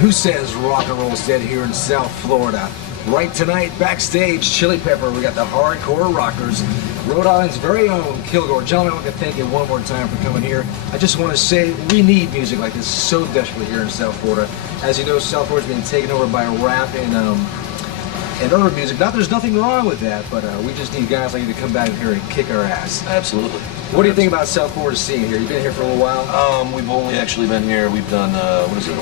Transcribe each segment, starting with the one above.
Who says rock and roll's dead here in South Florida? Right tonight, backstage, Chili Pepper, we got the hardcore rockers, Rhode Island's very own Kilgore. Gentlemen, I want to thank you one more time for coming here. I just want to say we need music like this so desperately here in South Florida. As you know, South Florida's being taken over by rap and urban music. Not there's nothing wrong with that, but we just need guys like you to come back here and kick our ass. Absolutely. What do you think about South Florida's scene here? You've been here for a little while? We've only actually been here. We've done,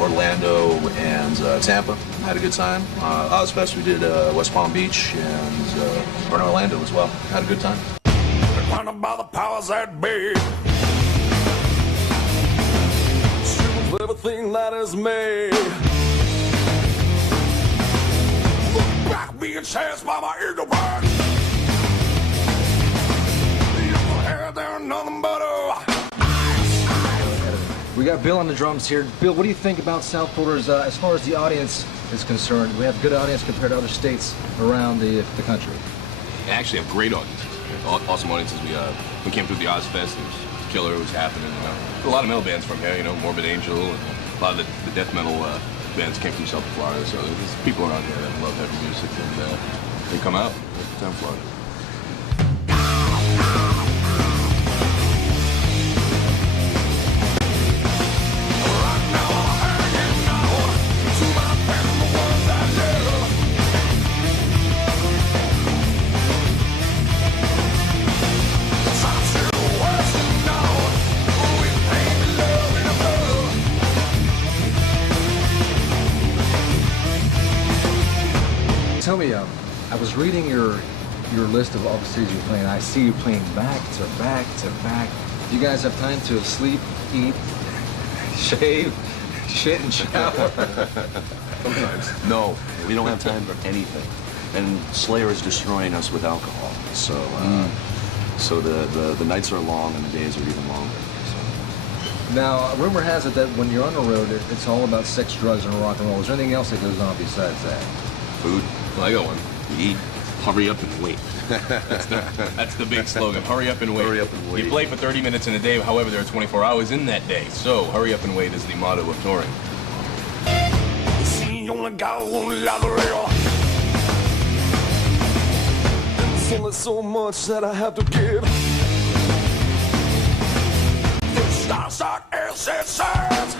Orlando and Tampa. Had a good time. Ozfest, we did West Palm Beach and we're in Orlando as well. Had a good time. Funded by the powers that be. Strip of everything that is made. Look back, being chased by my ignorance. We got Bill on the drums here. Bill, what do you think about South Florida's, as far as the audience is concerned? We have a good audience compared to other states around the country. We actually have great audiences. Awesome audiences. We came through the Ozfest. It was killer. It was happening. A lot of metal bands from here. Morbid Angel, and a lot of the death metal bands came from South Florida. So there's people around here that love heavy music, and they come out to South Florida. Tell me, I was reading your list of all the cities you're playing. I see you playing back to back to back. Do you guys have time to sleep, eat, shave, shit, and shower? Sometimes. No, we don't have time for anything. And Slayer is destroying us with alcohol. So, so the nights are long and the days are even longer. So. Now, rumor has it that when you're on the road, it's all about sex, drugs, and rock and roll. Is there anything else that goes on besides that? Food. Well, I got one. You eat, hurry up and wait. That's the big slogan. Hurry up and wait. Hurry up and wait. You play for 30 minutes in a day, however, there are 24 hours in that day. So, hurry up and wait is the motto of touring. See, you only got one ladder. There's only so much that I have to give. The stars are SSS.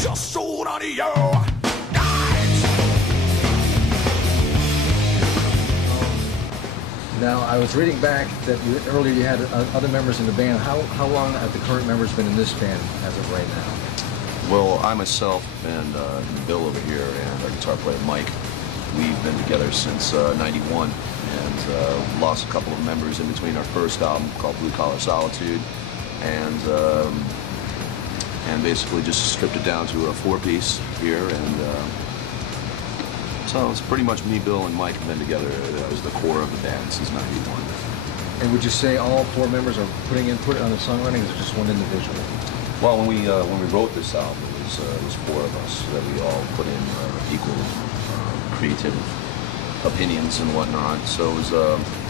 Just sold on your Now, I was reading back that earlier you had other members in the band. How long have the current members been in this band as of right now? Well, I myself and Bill over here and our guitar player Mike, we've been together since '91 and lost a couple of members in between our first album called Blue Collar Solitude and basically just stripped it down to a 4-piece here, and so it's pretty much me, Bill, and Mike have been together as the core of the band since '91. And would you say all 4 members are putting input on the songwriting, or is it just one individual? Well, when we wrote this album, it was 4 of us that we all put in equal creative opinions and whatnot. So it was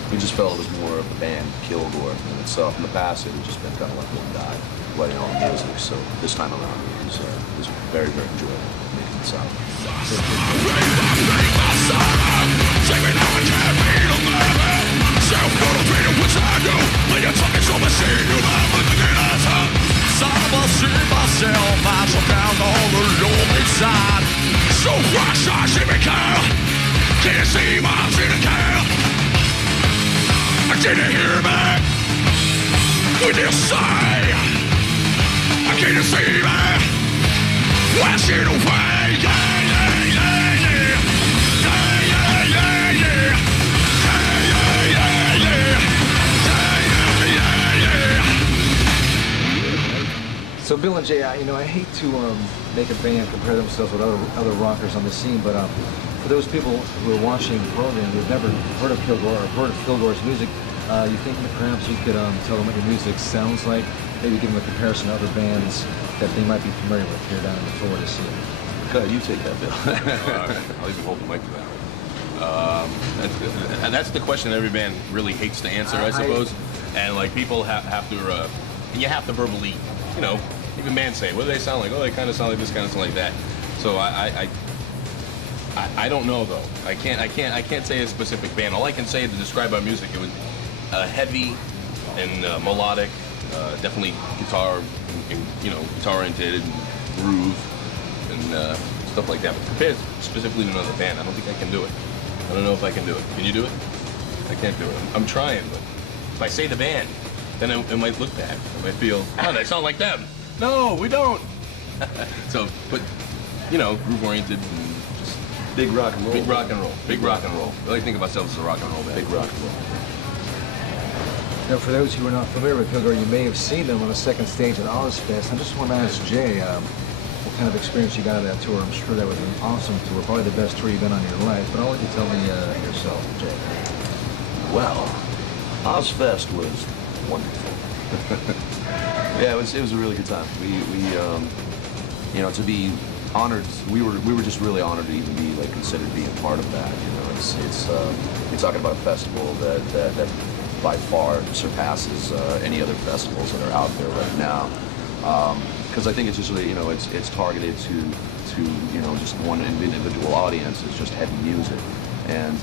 we just felt it was more of the band Kilgore in itself. In the past, it had just been kind of like one guy writing all the music. So this time around, it was very, very enjoyable making this album. Can't see my feeling care. I didn't hear back. What you say? I can't see back. Flashing away. Yeah, yeah, yeah, yeah. Yeah, yeah, yeah, yeah. Yeah, yeah, yeah, yeah. Yeah, yeah, yeah. So Bill and Jay, I hate to make a band compare themselves with other rockers on the scene, but for those people who are watching the program who have never heard of Kilgore or heard of Kilgore's music, you think that perhaps you could tell them what your music sounds like, maybe give them a comparison to other bands that they might be familiar with here down in the Florida scene? Good, you take that, Bill. I'll even hold the mic for that one. That's the question every band really hates to answer, I suppose. And like people have to, and you have to verbally, even bands say, what do they sound like? Oh, they kind of sound like this, kind of sound like that. So I don't know though. I can't say a specific band. All I can say to describe our music, it was heavy and melodic, definitely guitar, guitar oriented and groove and stuff like that. But compared specifically to another band, I don't think I can do it. I don't know if I can do it. Can you do it? I can't do it. I'm trying, but if I say the band, then it might look bad. I might feel, oh, they sound like them. No, we don't. So, but groove oriented and just Big rock and roll. big rock and roll. Big rock and roll. I like to think of ourselves as a rock and roll band. Big rock and roll. Now, for those who are not familiar with Kilgore, you may have seen them on the second stage at Ozfest. I just want to ask Jay, what kind of experience you got of that tour? I'm sure that was an awesome tour, probably the best tour you've been on in your life. But I'll let you tell me yourself, Jay. Well, Ozfest was wonderful. Yeah, it was a really good time. We to be honored, we were just really honored to even be like considered being part of that. It's you're talking about a festival that by far surpasses any other festivals that are out there right now. Because I think it's just really, it's targeted to just one individual audience. It's just heavy music, and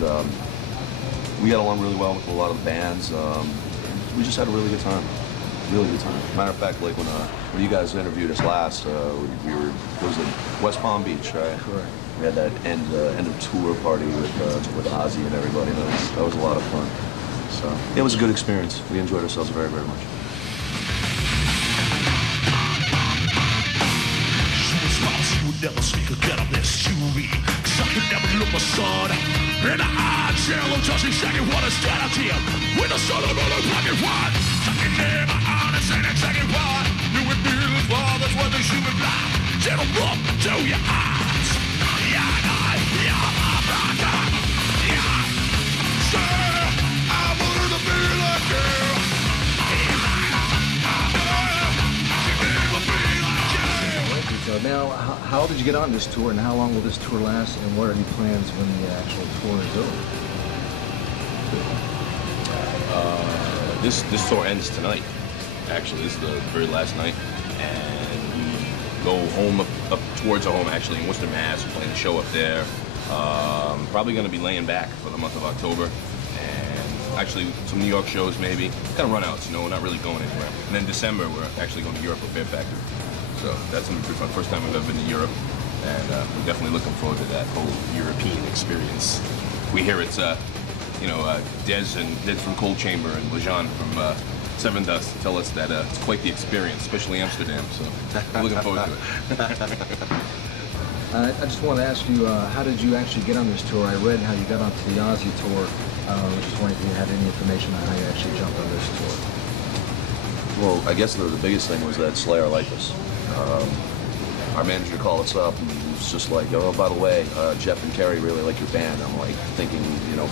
we got along really well with a lot of the bands. We just had a really good time. Really good time. Matter of fact, like when you guys interviewed us last, we were, it was in West Palm Beach, right? Correct. We had that end of tour party with Ozzy and everybody. That was a lot of fun. So it was a good experience. We enjoyed ourselves very, very much. You would never speak again of this fury. I could never look my son in the eye. Jello tossing second what a stand out here. With the son of a pocket one. Sucking in my honest and a second one. You would be the father's what the human blood. Gentle look to your eyes. Yeah, my brother. Yeah. Sir, I wanted to be like you. Now, how did you get on this tour, and how long will this tour last, and what are your plans when the actual tour is over? This tour ends tonight. Actually, this is the very last night, and we go home up towards our home. Actually, in Worcester, Mass. We're playing a show up there. Probably going to be laying back for the month of October, and actually some New York shows maybe. Kind of run-outs, we're not really going anywhere. And then December, we're actually going to Europe with Fear Factory. So that's going to be pretty fun. First time we've ever been to Europe, and we're definitely looking forward to that whole European experience. We hear it's, Des from Cold Chamber and Lejean from Seven Dust tell us that it's quite the experience, especially Amsterdam. So we're looking forward to it. I just want to ask you, how did you actually get on this tour? I read how you got onto the Ozzy tour. I was just wondering if you had any information on how you actually jumped on this tour. Well, I guess the biggest thing was that Slayer liked us. Our manager called us up and was just like, oh, by the way, Jeff and Carrie really like your band. I'm like thinking,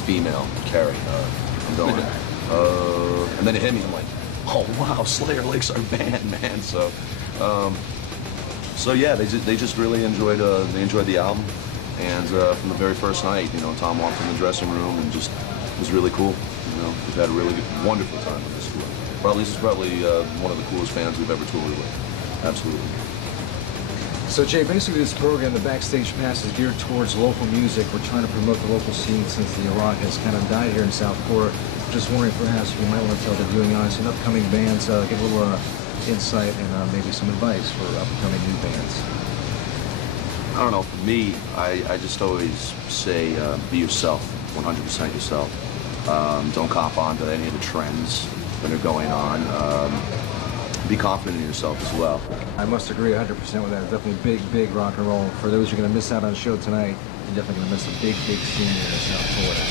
female, Carrie. I'm going, and then it hit me, I'm like, oh wow, Slayer likes our band, man. So yeah, they just really enjoyed the album, and from the very first night, Tom walked in the dressing room and just was really cool. We've had a really good, wonderful time on this tour. This is probably one of the coolest bands we've ever toured with. Absolutely. So Jay, basically this program, the Backstage Pass, is geared towards local music. We're trying to promote the local scene since the rock has kind of died here in South Florida. Just wondering perhaps you might want to tell the viewing audience and upcoming bands, give a little insight and maybe some advice for upcoming new bands. I don't know, for me, I just always say be yourself, 100% yourself. Don't cop on to any of the trends that are going on. Be confident in yourself as well. I must agree 100% with that. It's definitely big rock and roll. For those who are going to miss out on the show tonight, you're definitely going to miss a big scene here in South Florida.